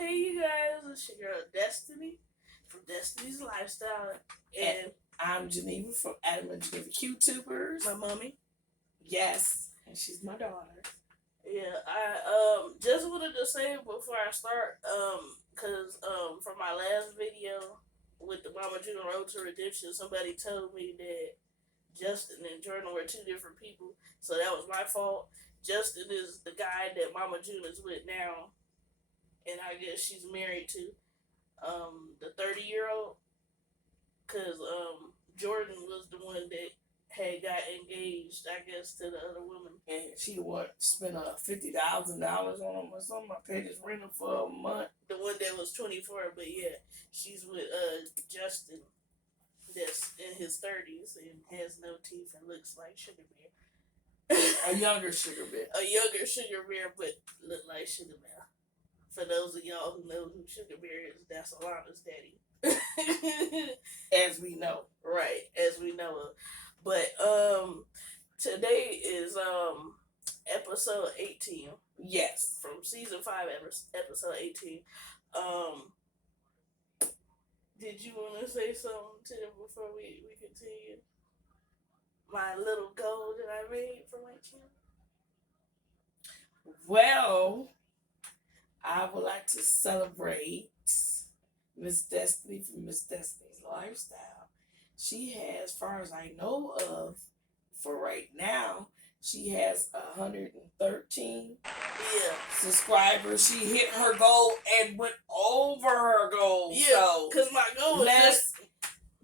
Hey, you guys, it's your girl Destiny from Destiny's Lifestyle, and I'm Geneva from Adam and Geneva QTubers. my mommy. Yes, and she's my daughter. Yeah, I just wanted to say before I start, cause for my last video with the Mama June Road to Redemption, somebody told me that Justin and Jordan were two different people, so that was my fault. Justin is the guy that Mama June is with now, and I guess she's married to the 30-year-old, because Jordan was the one that had got engaged, I guess, to the other woman. And she spent $50,000 on him or something. I paid his rent for a month. The one that was 24, but yeah, she's with Justin, that's in his 30s and has no teeth and looks like Sugar Bear. A younger Sugar Bear. A younger Sugar Bear, but look like Sugar Bear. For those of y'all who know who Sugar Bear is, that's Alana's daddy. As we know. Right, as we know of. But today is episode 18. Yes. From season 5, episode 18. Did you want to say something to them before we continue? My little goal that I made for my channel? Well, I would like to celebrate Miss Destiny from Miss Destiny's Lifestyle. She has, as far as I know of, for right now, she has 113 subscribers. She hit her goal and went over her goal. Yeah, because my goal is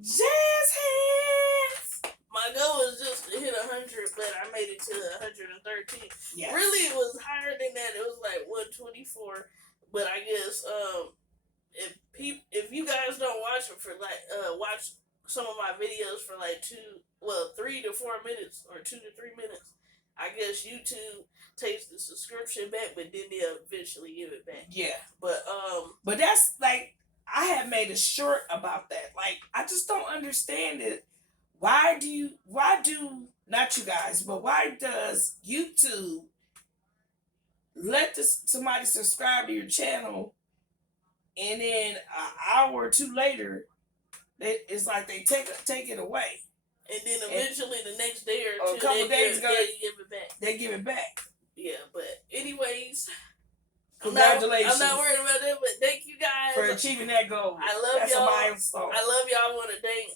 jazz hands. My goal was just to hit 100, but I made it to 113. Yes. Really, it was higher than that. It was like 124. But I guess if you guys don't watch it for watch some of my videos for 3 to 4 minutes or 2 to 3 minutes, I guess YouTube takes the subscription back, but then they'll eventually give it back. Yeah. But that's I have made a short about that. I just don't understand it. Why not you guys, but why does YouTube let somebody subscribe to your channel and then an hour or two later, it's like they take it away. And then eventually the next day or two, a couple days ago, they give it back. They give it back. Yeah, but anyways, congratulations. I'm not worried about that, but thank you guys for achieving that goal. I love That's y'all. A milestone. I love y'all. I want to thank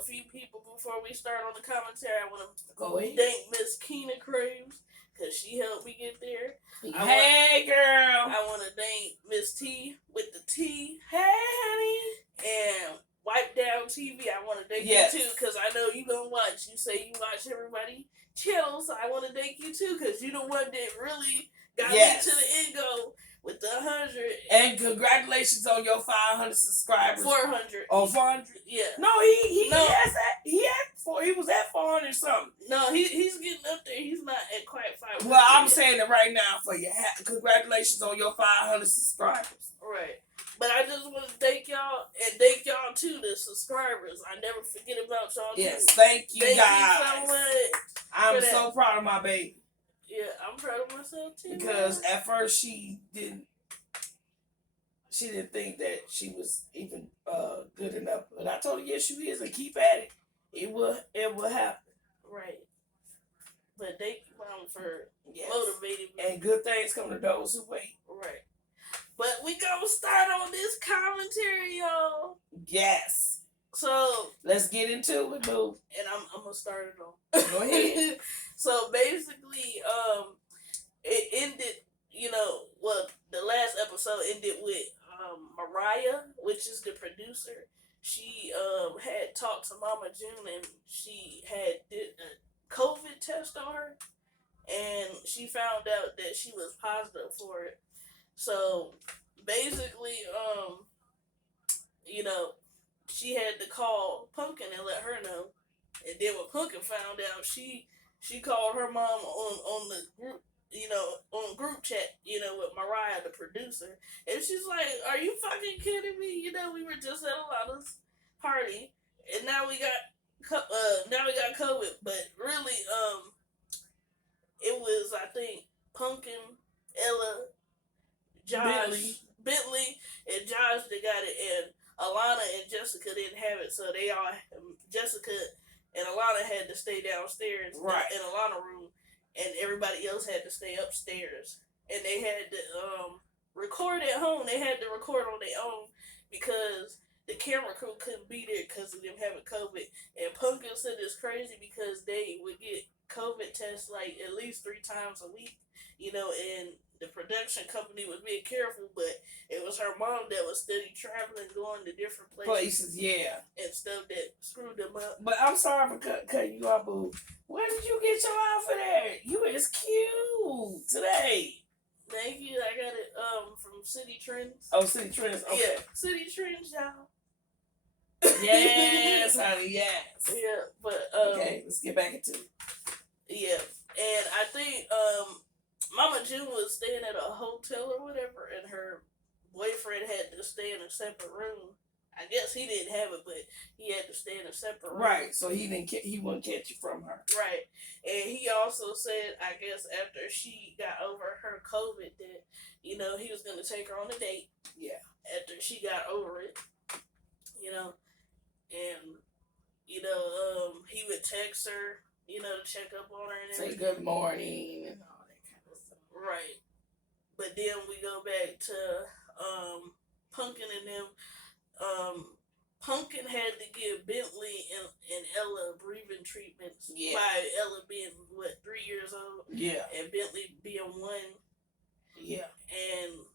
a few people before we start on the commentary. I want to thank Miss Keena Craves, because she helped me get there. Hey, girl. I want to thank Miss T with the T. Hey, honey. And Wipe Down TV. I want to thank you too, because I know you gonna watch. You say you watch everybody channels, so I want to thank you too, because you the one that really got me to the end goal with the 100. And congratulations on your 500 subscribers. 400. Oh, 400? Yeah. No, he has that. He was at 400 something. No, he's getting up there. He's not at quite 500. Well, I'm saying it right now for you. Congratulations on your 500 subscribers. Right. But I just want to thank y'all, and thank y'all too, the subscribers. I never forget about y'all too. Yes, thank you guys. Thank you so much. I'm so proud of my baby. Yeah, I'm proud of myself too. Because at first she didn't think that she was even good enough. But I told her, yes, she is, and keep at it. It will happen. Right. But thank you, Mom, for motivating me. And good things come to those who wait. Right. But we gonna start on this commentary, y'all. Yes. So let's get into it, boo. And I'm gonna start it on. Go ahead. So basically, it ended. The last episode ended with Mariah, which is the producer. She had talked to Mama June, and she did a COVID test on her, and she found out that she was positive for it. So basically, she had to call Pumpkin and let her know. And then when Pumpkin found out, she called her mom on the group, on group chat, with Mariah, the producer. And she's like, "Are you fucking kidding me? We were just at Alana's party, and now we got COVID." But really, it was, I think, Pumpkin, Ella, Josh, Bentley and Josh, they got it, and Alana and Jessica didn't have it, so they all Jessica and Alana had to stay downstairs in Alana room, and everybody else had to stay upstairs, and they had to record at home. They had to record on their own because the camera crew couldn't be there because of them having COVID. And Pumpkin said it's crazy because they would get COVID tests like at least 3 times a week, and the production company was being careful, but it was her mom that was steady traveling, going to different places, yeah, and stuff that screwed them up. But I'm sorry for cutting you off, boo. Where did you get your outfit at? You is cute today. Thank you. I got it from City Trends. Oh, City Trends. Okay. Yeah, City Trends, y'all. Yes, honey. Yes. Yeah, but okay, let's get back into it. Yeah, and I think Mama June was staying at a hotel or whatever, and her boyfriend had to stay in a separate room. I guess he didn't have it, but he had to stay in a separate room. Right, so he wouldn't catch it from her. Right, and he also said, I guess after she got over her COVID, that he was gonna take her on a date. Yeah. After she got over it, and he would text her, to check up on her and say everything. good morning and all that kind of stuff. Right, but then we go back to Pumpkin and them. Pumpkin had to give Bentley and Ella breathing treatments. Yeah. By Ella being 3 years old. Yeah. And Bentley being 1. Yeah. And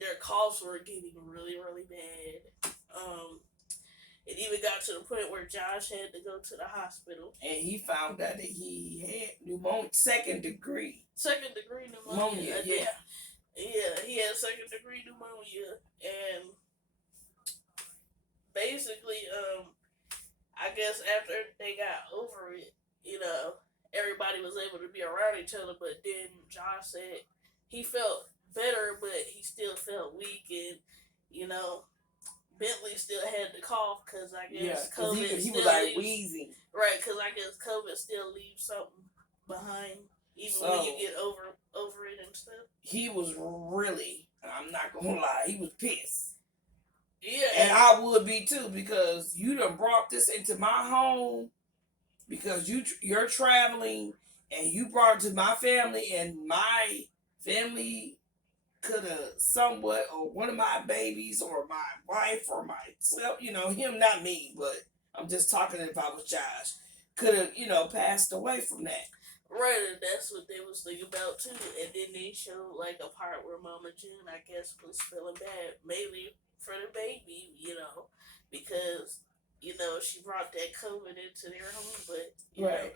their coughs were getting really, really bad. It even got to the point where Josh had to go to the hospital. And he found out that he had pneumonia, second degree pneumonia. Yeah. Yeah, he had second degree pneumonia, and basically, I guess after they got over it, everybody was able to be around each other. But then Josh said he felt better, but he still felt weak, and Bentley still had the cough because I guess COVID he was like wheezing. Right, because I guess COVID still leaves something behind, even when you get over it and stuff. He was really, I'm not gonna lie, he was pissed. Yeah, and I would be too, because you done brought this into my home because you're traveling and you brought it to my family, and my family could have somewhat, or one of my babies or my wife or myself, him, not me, but I'm just talking if I was Josh, could have, passed away from that. Right, and that's what they was thinking about too. And then they showed like a part where Mama June, I guess, was feeling bad, mainly for the baby, because she brought that COVID into their home, but right,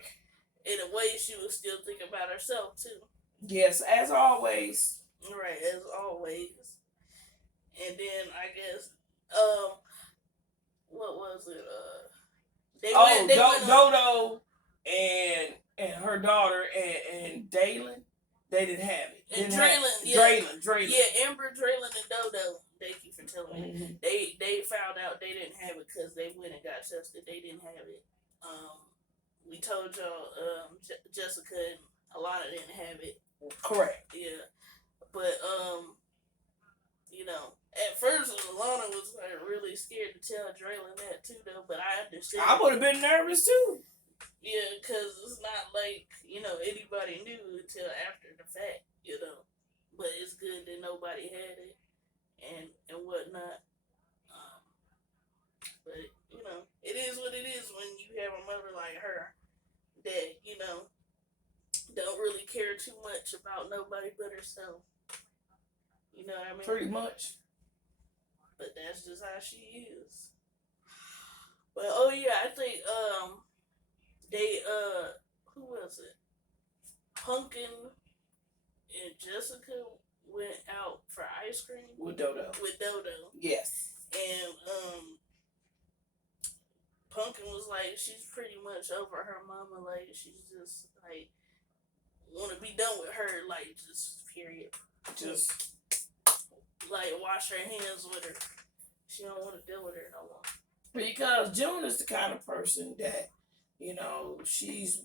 in a way she was still thinking about herself too. Yes, as always. Right, as always. And then I guess what was it? Dodo and her daughter and Daylin, they didn't have it. And Draylin. Yeah, Amber, Draylin, and Dodo. Thank you for telling me. Mm-hmm. They found out they didn't have it because they went and got tested. They didn't have it. We told y'all Jessica and Alana didn't have it. Correct. Yeah, but at first Alana was like really scared to tell Draylin that too, though. But I understand. I would have been nervous too. Yeah, because it's not like anybody knew until after the fact, But it's good that nobody had it and whatnot. But it is what it is when you have a mother like her that don't really care too much about nobody but herself. You know what I mean? Pretty much. But that's just how she is. But oh yeah, I think they who was it? Pumpkin and Jessica went out for ice cream with Dodo. Yes. And Pumpkin was like, she's pretty much over her mama. Like, she's just like want to be done with her. Like, just period. Just like wash her hands with her. She don't want to deal with her no more. Because June is the kind of person that she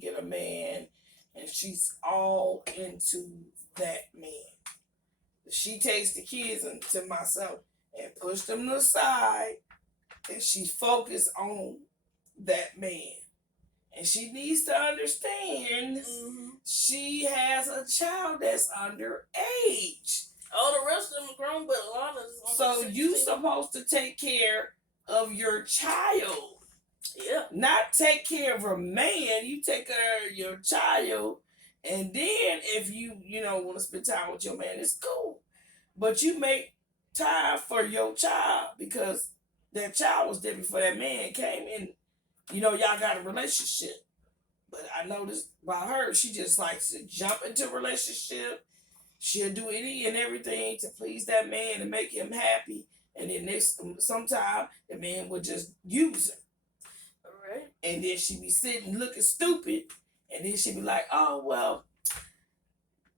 get a man, and she's all into that man. she takes the kids to myself and push them to the side, and she focused on that man. And she needs to understand she has a child that's underage. All the rest of them grown, but Lana's only So 16. you supposed to take care of your child. Yeah. Not take care of a man. You take care of your child. And then if you want to spend time with your man, it's cool. But you make time for your child, because that child was there before that man came in. Y'all got a relationship. But I noticed by her, she just likes to jump into a relationship. She'll do any and everything to please that man and make him happy. And then sometime the man will just use her. All right. And then she be sitting looking stupid. And then she be like, oh, well,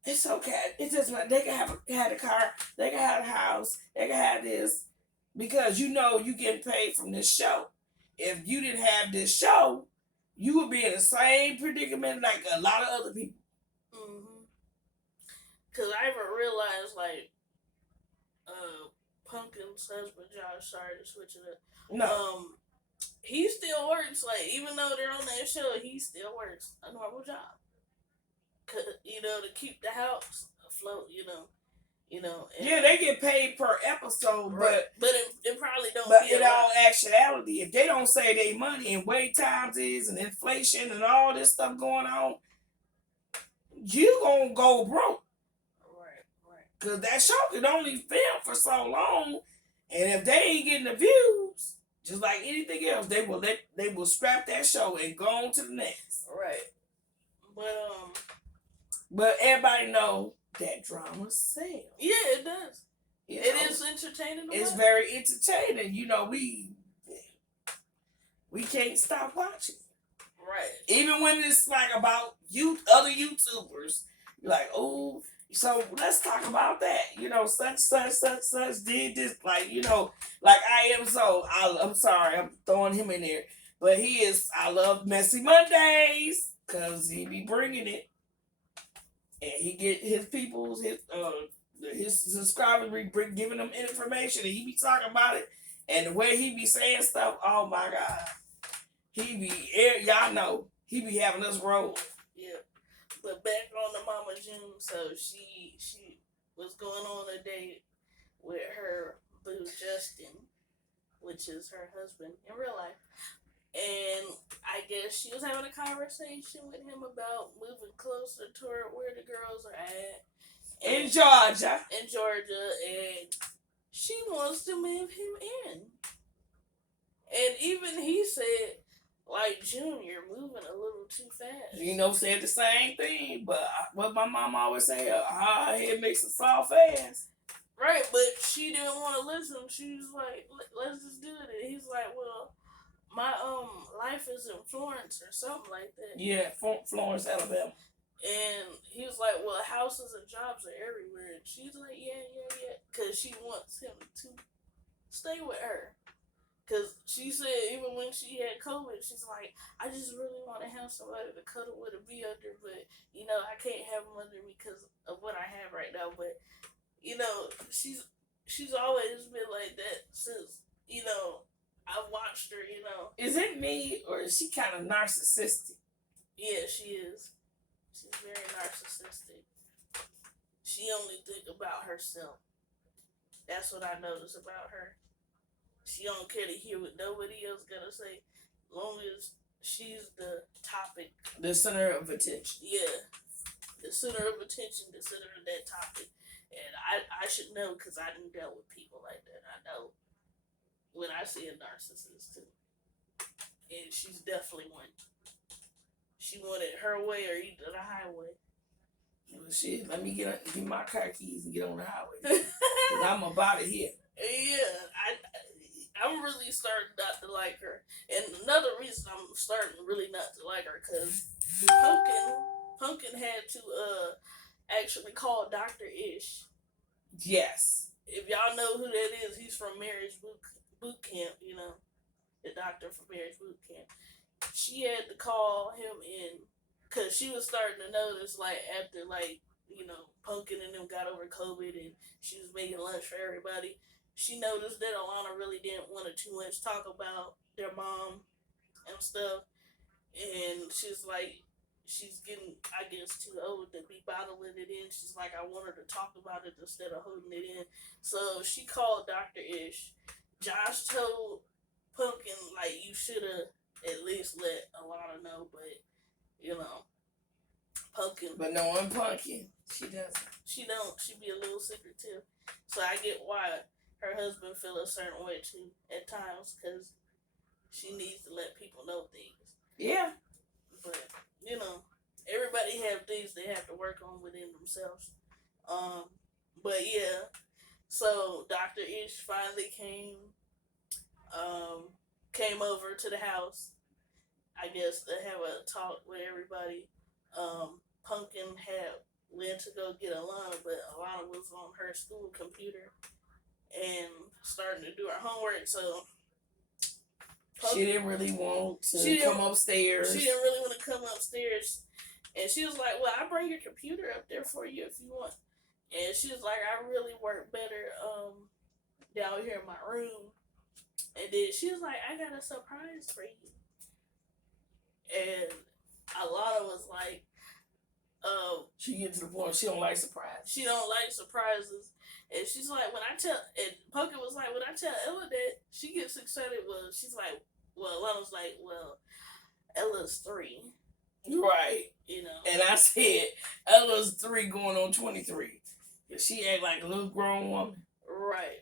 it's okay. It's just like they can have a car. They can have a house. They can have this. Because you getting paid from this show. If you didn't have this show, you would be in the same predicament like a lot of other people. Because I even realized, like, Pumpkin's husband, Josh, sorry to switch it up. No. He still works. Like, even though they're on that show, he still works a normal job. To keep the house afloat, And, yeah, they get paid per episode, right. But it probably don't. But in all actuality, if they don't save their money and wait times is and inflation and all this stuff going on, you gonna go broke. Right. Cause that show can only film for so long, and if they ain't getting the views, just like anything else, they will scrap that show and go on to the next. Right. But everybody know that drama sells. Yeah, it does. It is entertaining. It's very entertaining. We can't stop watching. Right. Even when it's like about other YouTubers, you're like, oh, so let's talk about that. Such did this. Like I am so. I'm sorry, I'm throwing him in there, but I love Messy Mondays because he be bringing it. And he get his his subscribers giving them information, and he be talking about it, and the way he be saying stuff, oh my God, y'all know he be having us roll. Yeah, but back on the Mama June, so she was going on a date with her boo Justin, which is her husband in real life. And I guess she was having a conversation with him about moving closer to where the girls are at. In Georgia. And she wants to move him in. And even he said, like, June, you're moving a little too fast. Said the same thing, but what my mom always say, her head makes a soft ass. Right, but she didn't want to listen. She was like, let's just do it. And he's like, well, my life is in Florence or something like that. Yeah, Florence, Alabama. And he was like, well, houses and jobs are everywhere. And she's like, yeah. Because she wants him to stay with her. Because she said even when she had COVID, she's like, I just really want to have somebody to cuddle with and be under. But, I can't have him under me because of what I have right now. But, she's always been like that since, I've watched her, Is it me or is she kind of narcissistic? Yeah, she is. She's very narcissistic. She only think about herself. That's what I notice about her. She don't care to hear what nobody else gonna say, long as she's the topic. The center of attention. Yeah. The center of attention, the center of that topic. And I should know because I done dealt with people like that. I know when I see a narcissist too. And she's definitely one. She wanted her way or either the highway. Well, shit, let me get my car keys and get on the highway. Because I'm about it here. Yeah, I'm really starting not to like her. And another reason I'm starting really not to like her, because Pumpkin had to actually call Dr. Ish. Yes. If y'all know who that is, he's from Marriage Boot Camp, the doctor from Marriage Boot Camp. She had to call him in because she was starting to notice, like, after, like, Pumpkin and them got over COVID and she was making lunch for everybody. She noticed that Alana really didn't want to too much talk about their mom and stuff, and she's like, she's getting, I guess, too old to be bottling it in. She's like, I want her to talk about it instead of holding it in. So she called Dr. Ish. Josh told Pumpkin, like, you should have at least let Alana know, but, Pumpkin. But knowing Pumpkin, she doesn't. She don't. She be a little secretive. So I get why her husband feel a certain way too at times, because she needs to let people know things. Yeah. But, everybody have things they have to work on within themselves. But yeah, so Dr. Ish finally came over to the house, I guess, to have a talk with everybody. Pumpkin had went to go get Alana, but Alana was on her school computer and starting to do her homework, so she didn't really want to come upstairs. She didn't really want to come upstairs. And she was like, well, I'll bring your computer up there for you if you want. And she was like, I really work better down here in my room. And then she was like, I got a surprise for you. And Alana was like, she gets to the point she don't like surprises. She don't like surprises. And she's like, and Pumpkin was like, when I tell Ella that, she gets excited. Well, she's like, Alana's like, well, Ella's 3. Right. And I said, Ella's 3 going on 23. She act like a little grown woman. Right.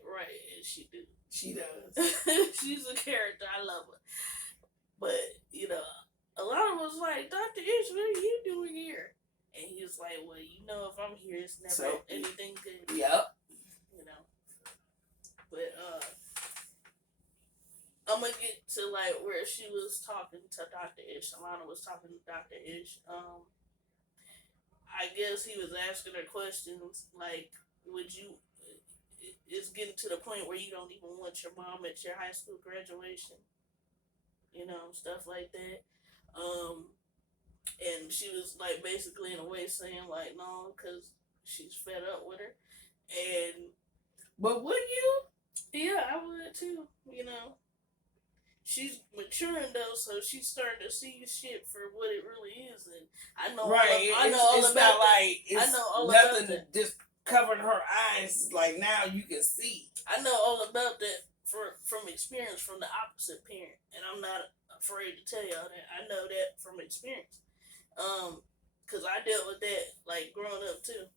And she do. She does. She's a character. I love her. But, Alana was like, Dr. Ish, what are you doing here? And he was like, well, if I'm here, it's never anything good. Yep. But, I'm gonna get to, like, where she was talking to Dr. Ish. Alana was talking to Dr. Ish. I guess he was asking her questions, like, it's getting to the point where you don't even want your mom at your high school graduation. Stuff like that. And she was, like, basically in a way saying, like, no, because she's fed up with her. But would you? Yeah, I would too, She's maturing though, so she's starting to see shit for what it really is, and I know. Right, I know all it's about not like it's I know all nothing about that. just covering her eyes. Like now you can see. I know all about that from experience from the opposite parent, and I'm not afraid to tell y'all that. I know that from experience, because I dealt with that like growing up too,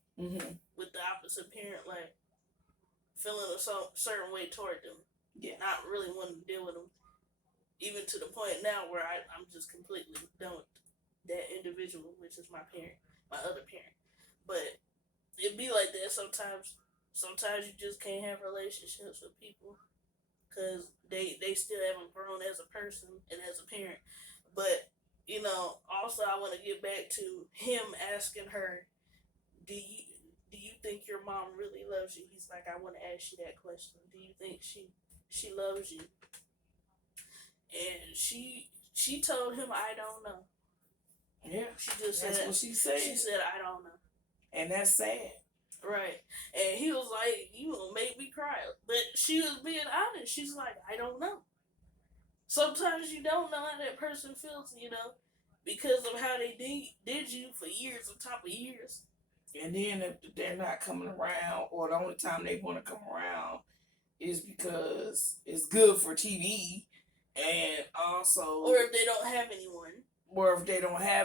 with the opposite parent, like feeling a certain way toward them, not really wanting to deal with them. Even to the point now where I'm just completely done with that individual, which is my parent, my other parent. But it be like that sometimes. Sometimes you just can't have relationships with people because they still haven't grown as a person and as a parent. But, also I want to get back to him asking her, do you think your mom really loves you? He's like, I want to ask you that question. Do you think she loves you? And she told him, I don't know. Yeah. She just that's said, what she said. She said, I don't know. And that's sad. Right. And he was like, you gonna make me cry. But she was being honest. She's like, I don't know. Sometimes you don't know how that person feels, because of how they did you for years on top of years. And then if they're not coming around, or the only time they want to come around is because it's good for TV. And also, or if they don't have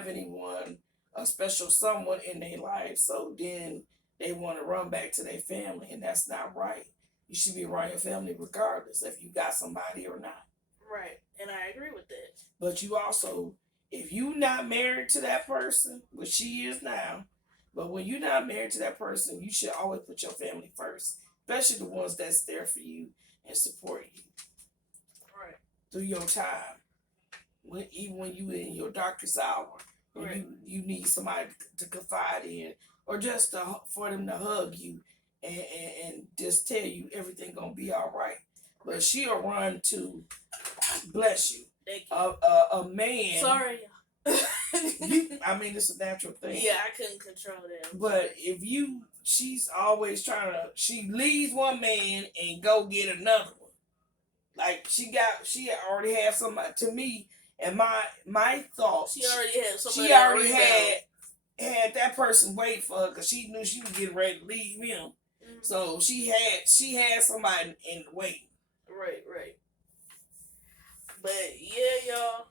anyone, a special someone in their life, so then they want to run back to their family, and that's not right. You should be around your family regardless if you got somebody or not. Right, and I agree with that. But you also, if you're not married to that person, which she is now, but when you're not married to that person, you should always put your family first, especially the ones that's there for you and support you. Through your time, even when you in your darkest hour, right. you need somebody to confide in, or just for them to hug you and just tell you everything gonna be all right. But she'll run to bless you. Thank you. A man. Sorry. I mean, it's a natural thing. Yeah, I couldn't control that. But if she's always she leaves one man and go get another one. Like she already had somebody to me, and my thought. She already had somebody. She already had that person wait for her because she knew she was getting ready to leave him. Mm-hmm. So she had somebody in the waiting. Right. But yeah, y'all,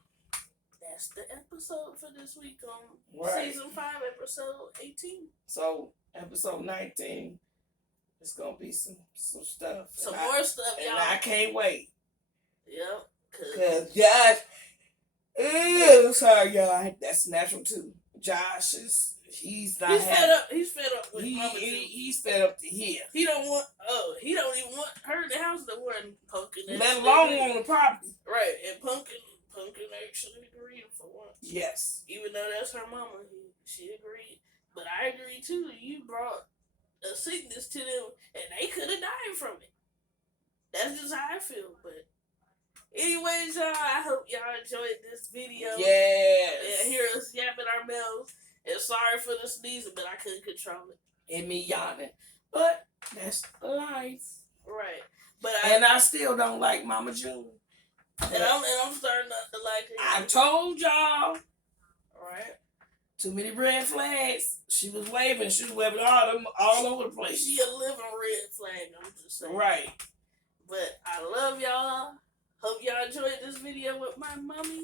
that's the episode for this week on season 5, episode 18. So episode 19, it's gonna be some stuff. Some more stuff, y'all. And I can't wait. Yep. Cause Josh, sorry y'all, that's natural too. Josh he's fed up. He's fed up with Mama June. He's fed up to here. He don't even want her in the house that wasn't Pumpkin. Let alone on the property. Right, and Pumpkin actually agreed for once. Yes. Even though that's her mama, she agreed. But I agree too. You brought a sickness to them, and they could have died from it. That's just how I feel. But anyways, y'all, I hope y'all enjoyed this video. Yes. And hear us yapping our mouths. And sorry for the sneezing, but I couldn't control it. And me yawning. But that's life. Right. And I still don't like Mama June. And I'm starting not to like her. I told y'all. Right. Too many red flags. She was waving all over the place. She a living red flag, I'm just saying. Right. But I love y'all. Hope y'all enjoyed this video with my mommy.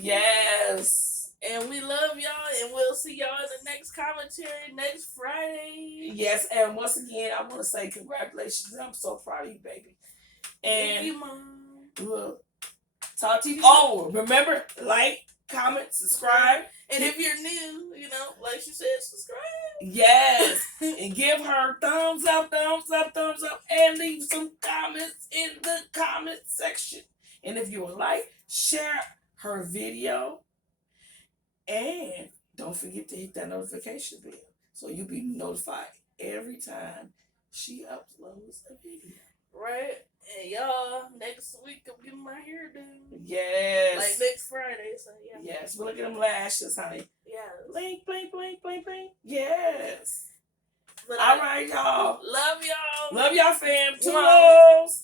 Yes. And we love y'all, and we'll see y'all in the next commentary next Friday. Yes, and once again, I want to say congratulations. I'm so proud of you, baby. And thank you, Mom. We'll talk to you. Oh, remember, like, comment, subscribe. And if you're new, like she said, subscribe. Yes. And give her thumbs up, and leave some comments in the comment section. And if you would like, share her video. And don't forget to hit that notification bell so you'll be notified every time she uploads a video. Right? And y'all, next week I'm getting my hair done. Yes. Like next Friday, so yeah. Yes, we'll look at them lashes, honey. Yeah. Blink, blink, blink, blink, blink. Yes. But all right, y'all. Love y'all. Love y'all, fam. Toodles.